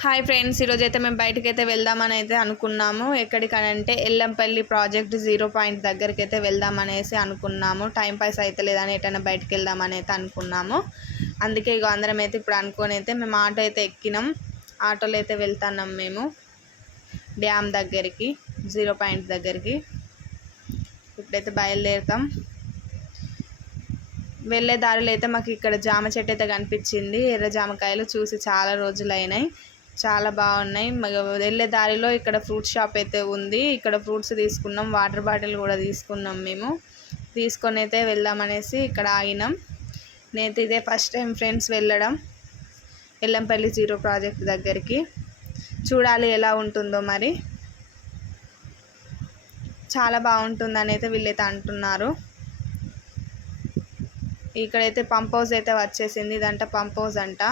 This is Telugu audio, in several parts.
హాయ్ ఫ్రెండ్స్ ఈరోజు అయితే మేము బయటకు అయితే వెళ్దామని అయితే అనుకున్నాము. ఎక్కడికనంటే ఎల్లంపల్లి ప్రాజెక్ట్ జీరో పాయింట్ దగ్గరికి అయితే వెళ్దామనేసి అనుకున్నాము. టైం పాస్ అయితే లేదని ఎటైనా బయటకు వెళ్దామని అయితే అనుకున్నాము. అందుకే ఇక అందరం అయితే ఇప్పుడు అనుకొని అయితే మేము ఆటో అయితే ఎక్కినాం. ఆటోలో అయితే వెళ్తున్నాం మేము. డ్యామ్ దగ్గరికి జీరో పాయింట్ దగ్గరికి. ఇప్పుడైతే బయలుదేరుతాం. వెళ్ళే దారిలో అయితే మాకు ఇక్కడ జామ చెట్టు అయితే కనిపించింది. ఎర్ర జామకాయలు చూసి చాలా రోజులు అయినాయి చాలా బాగున్నాయి. మగ వెళ్ళే దారిలో ఇక్కడ ఫ్రూట్ షాప్ అయితే ఉంది. ఇక్కడ ఫ్రూట్స్ తీసుకున్నాం. వాటర్ బాటిల్ కూడా తీసుకున్నాం మేము. తీసుకొని అయితే వెళ్దామనేసి ఇక్కడ ఆగినాం. నేనైతే ఇదే ఫస్ట్ టైం ఫ్రెండ్స్ వెళ్ళడం. ఎల్లంపల్లి జీరో ప్రాజెక్ట్ దగ్గరికి. చూడాలి ఎలా ఉంటుందో మరి. చాలా బాగుంటుందని అయితే వీళ్ళైతే అంటున్నారు. ఇక్కడైతే పంప్ హౌస్ అయితే వచ్చేసింది. ఇదంట పంప్ హౌస్ అంట.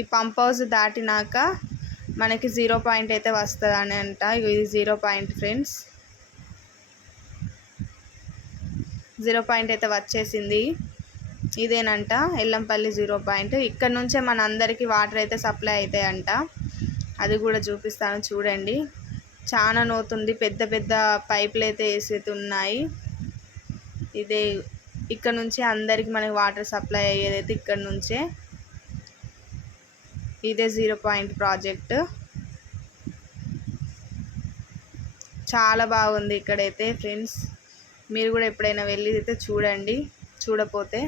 ఈ పంప్ హౌస్ దాటినాక మనకి జీరో పాయింట్ అయితే వస్తుంది అని అంట ఇది zero point friends zero point అయితే వచ్చేసింది. ఇదేనంట. ఎల్లంపల్లి జీరో పాయింట్ ఇక్కడ నుంచే మన అందరికీ వాటర్ అయితే సప్లై అవుతాయంట అది కూడా చూపిస్తాను చూడండి. చాలా నోతుంది. పెద్ద పెద్ద పైపులు అయితే వేసేతున్నాయి. ఉన్నాయి ఇదే ఇక్కడ నుంచి అందరికి మనకి వాటర్ సప్లై అయ్యేదైతే ఇక్కడ నుంచే. ఇదే జీరో పాయింట్ ప్రాజెక్ట్. చాలా బాగుంది ఇక్కడైతే ఫ్రెండ్స్. మీరు కూడా ఎప్పుడైనా వెళ్ళి అయితే చూడండి చూడపోతే.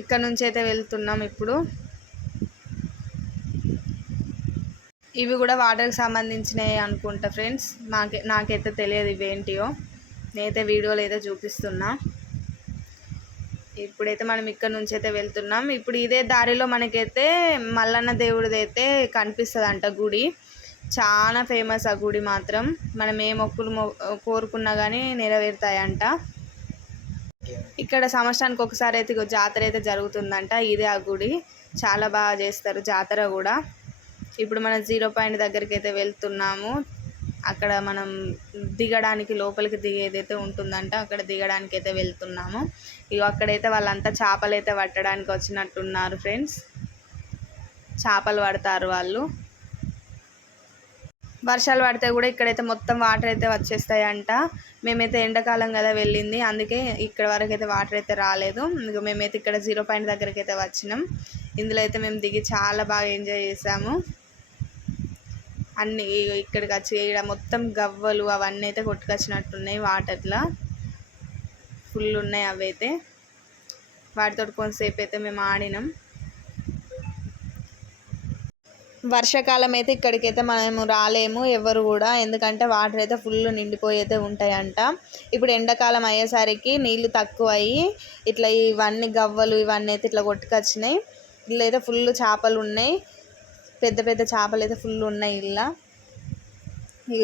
ఇక్కడ నుంచి అయితే వెళ్తున్నాం ఇప్పుడు. ఇవి కూడా వాటర్కి సంబంధించినవి అనుకుంటా ఫ్రెండ్స్. నాకే నాకైతే తెలియదు ఇవేంటియో. నేనైతే వీడియోలో అయితే చూపిస్తున్నా. ఇప్పుడైతే మనం ఇక్కడ నుంచి అయితే వెళ్తున్నాం. ఇప్పుడు ఇదే దారిలో మనకైతే మల్లన్న దేవుడిది అయితే కనిపిస్తుంది అంట గుడి. చాలా ఫేమస్ ఆ గుడి మాత్రం. మనం ఏ మొక్కులు మొ కోరుకున్నా కానీ నెరవేరుతాయంట. ఇక్కడ సంవత్సరానికి ఒకసారి అయితే జాతర అయితే జరుగుతుందంట. ఇదే ఆ గుడి. చాలా బాగా చేస్తారు జాతర కూడా. ఇప్పుడు మనం జీరో పాయింట్ దగ్గరికి అయితే వెళ్తున్నాము. అక్కడ మనం దిగడానికి లోపలికి దిగేదైతే ఉంటుందంట అక్కడ దిగడానికి అయితే వెళ్తున్నాము. ఇక అక్కడైతే వాళ్ళంతా చేపలు అయితే పట్టడానికి వచ్చినట్టున్నారు ఫ్రెండ్స్. చేపలు పడతారు వాళ్ళు. వర్షాలు పడితే కూడా ఇక్కడైతే మొత్తం వాటర్ అయితే వచ్చేస్తాయంట. మేమైతే ఎండాకాలం కదా వెళ్ళింది అందుకే ఇక్కడ వరకు అయితే వాటర్ అయితే రాలేదు. మేమైతే ఇక్కడ జీరో పాయింట్ దగ్గరికి అయితే వచ్చినాం. ఇందులో అయితే మేము దిగి చాలా బాగా ఎంజాయ్ చేసాము. అన్ని ఇక్కడికి వచ్చి ఇక్కడ మొత్తం గవ్వలు అవన్నీ అయితే కొట్టుకొచ్చినట్టున్నాయి వాటర్లో. ఫుల్ ఉన్నాయి అవి అయితే వాటితో కొంతసేపు అయితే మేము ఆడినాం. వర్షాకాలం అయితే ఇక్కడికైతే మనము రాలేము ఎవరు కూడా. ఎందుకంటే వాటర్ అయితే ఫుల్ నిండిపోయి అయితే ఉంటాయంట. ఇప్పుడు ఎండాకాలం అయ్యేసరికి నీళ్ళు తక్కువ అయ్యి ఇట్లా ఇవన్నీ గవ్వలు ఇవన్నీ అయితే ఇట్లా కొట్టుకొచ్చినాయి. ఇట్లా అయితే ఫుల్ చేపలు ఉన్నాయి. పెద్ద పెద్ద చేపలు అయితే ఫుల్ ఉన్నాయి ఇలా.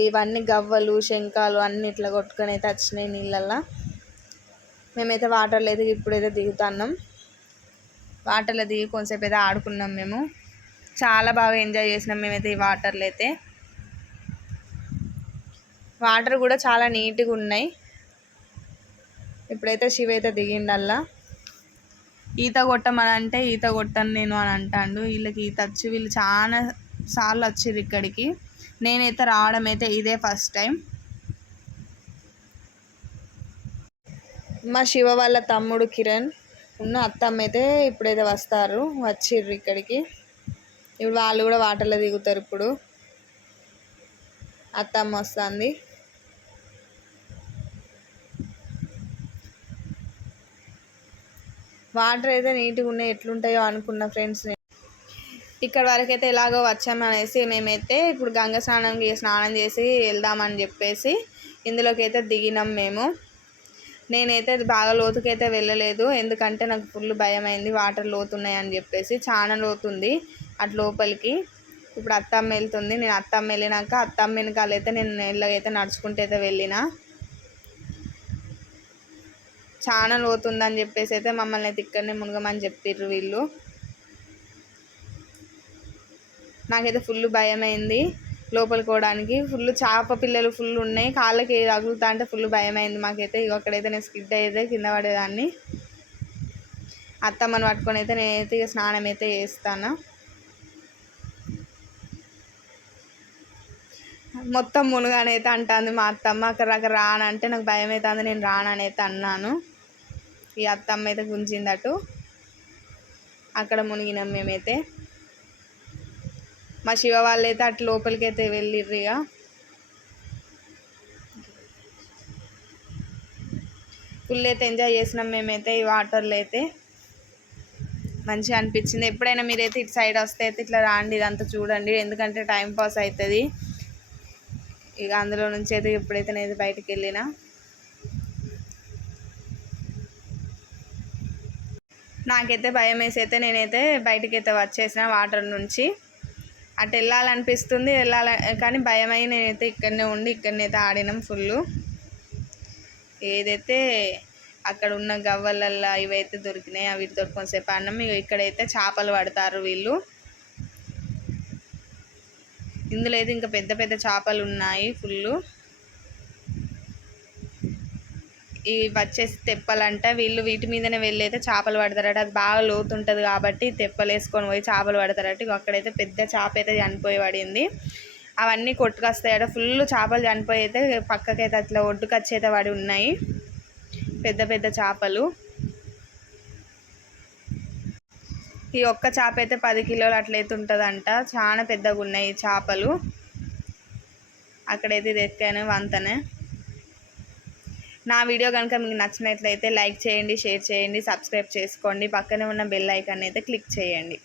ఇవన్నీ గవ్వలు శంఖాలు అన్ని ఇట్లా కొట్టుకొని అయితే వచ్చినాయి నీళ్ళల్లో. మేమైతే వాటర్లో అయితే ఇప్పుడైతే దిగుతున్నాం. వాటర్లో దిగి కొంతసేపు అయితే ఆడుకున్నాం మేము. చాలా బాగా ఎంజాయ్ చేసినాం మేమైతే ఈ వాటర్లో అయితే. వాటర్ కూడా చాలా నీట్గా ఉన్నాయి. ఇప్పుడైతే శివ అయితే దిగిండల్లా. ఈత కొట్టమని అంటే ఈత కొట్టను నేను అని అంటాడు. వీళ్ళకి ఈత వచ్చి వీళ్ళు చాలా సార్లు వచ్చిర్రు ఇక్కడికి. నేనైతే రావడం అయితే ఇదే ఫస్ట్ టైం మా శివ వాళ్ళ తమ్ముడు కిరణ్ ఉన్న అత్తమ్మ అయితే ఇప్పుడైతే వస్తారు వచ్చిర్రు ఇక్కడికి. ఇప్పుడు వాళ్ళు కూడా వాటర్లో దిగుతారు ఇప్పుడు. అత్తమ్మ వస్తుంది. వాటర్ అయితే నీట్గా ఉన్నాయి ఎట్లుంటాయో అనుకున్న ఫ్రెండ్స్ ఇక్కడ వరకు అయితే ఎలాగో వచ్చామనేసి మేమైతే ఇప్పుడు గంగ స్నానం స్నానం చేసి వెళ్దామని చెప్పేసి ఇందులోకి అయితే దిగినాం మేము. నేనైతే బాగా లోతుకైతే వెళ్ళలేదు ఎందుకంటే నాకు ఫుల్ భయం అయింది వాటర్ లోతున్నాయి అని చెప్పేసి చాలా లోతుంది అటు లోపలికి. ఇప్పుడు అత్తమ్మ వెళ్తుంది నేను అత్తమ్మ వెళ్ళినాక అత్తమ్మ వెనకాల అయితే నేను ఇళ్ళకైతే నడుచుకుంటూ అయితే వెళ్ళిన. చాలా లోతుందని చెప్పేసి అయితే మమ్మల్ని అయితే ఇక్కడనే మునగమని చెప్పారు వీళ్ళు. నాకైతే ఫుల్ భయం అయింది లోపలికి పోవడానికి ఫుల్ చేప పిల్లలు ఫుల్ ఉన్నాయి. కాళ్ళకి తగులుతా అంటే ఫుల్ భయం అయింది మాకైతే. ఇక అక్కడైతే నేను స్కిడ్ అయితే కింద పడేదాన్ని. అత్తమ్మని పట్టుకొని అయితే నేనైతే ఇక స్నానం అయితే చేస్తాను. మొత్తం మునుగానైతే అంటుంది మా అత్తమ్మ. అక్కడ అక్కడ రానంటే నాకు భయం అవుతుంది నేను రాననైతే అన్నాను. ఈ అత్తమ్మ అయితే గుంజిందటు. అక్కడ మునిగినాం మేమైతే. మా శివ వాళ్ళు అయితే అటు లోపలికి అయితే వెళ్ళిర్రు ఇక ఫుల్ అయితే ఎంజాయ్ చేసినాం మేమైతే ఈ వాటర్లో అయితే మంచిగా అనిపించింది. ఎప్పుడైనా మీరైతే ఇటు సైడ్ వస్తే అయితే ఇట్లా రాండి. ఇదంతా చూడండి. ఎందుకంటే టైం పాస్ అవుతుంది. ఇక అందులో నుంచి అయితే ఎప్పుడైతే నేను బయటకు వెళ్ళినా నాకైతే భయం వేసి అయితే నేనైతే బయటికి అయితే వచ్చేసిన వాటర్ నుంచి. అటు వెళ్ళాలనిపిస్తుంది వెళ్ళాల కానీ భయం అయ్యి నేనైతే ఇక్కడనే ఉండి ఇక్కడనే అయితే ఆడినాం ఫుల్ ఏదైతే అక్కడ ఉన్న గవ్వలల్లో ఇవైతే దొరికినాయి అవి దొరుకుని సేపు ఇక ఇక్కడైతే చేపలు పడతారు వీళ్ళు. ఇందులో అయితే ఇంకా పెద్ద పెద్ద చేపలు ఉన్నాయి ఫుల్ ఇవి వచ్చేసి తెప్పలంట. వీళ్ళు వీటి మీదనే వెళ్ళి అయితే చేపలు పడతారట. అది బాగా లోతు ఉంటుంది కాబట్టి తెప్పలు వేసుకొని పోయి చేపలు పడతారట. అక్కడైతే పెద్ద చేప అయితే చనిపోయి పడింది. అవన్నీ కొట్టుకొస్తాయట. ఫుల్ చేపలు చనిపోయి అయితే పక్కకైతే అట్లా ఒడ్డుకొచ్చి అయితే పడి ఉన్నాయి. పెద్ద పెద్ద చేపలు. ఈ ఒక్క చేప అయితే పది కిలోలు అట్లయితే ఉంటుందంట. చాలా పెద్దగా ఉన్నాయి చేపలు. అక్కడైతే ఇది ఎక్కాను వంతనే. నా వీడియో కనుక మీకు నచ్చినట్లయితే లైక్ చేయండి షేర్ చేయండి సబ్స్క్రైబ్ చేసుకోండి. పక్కనే ఉన్న బెల్ ఐకాన్ అయితే క్లిక్ చేయండి.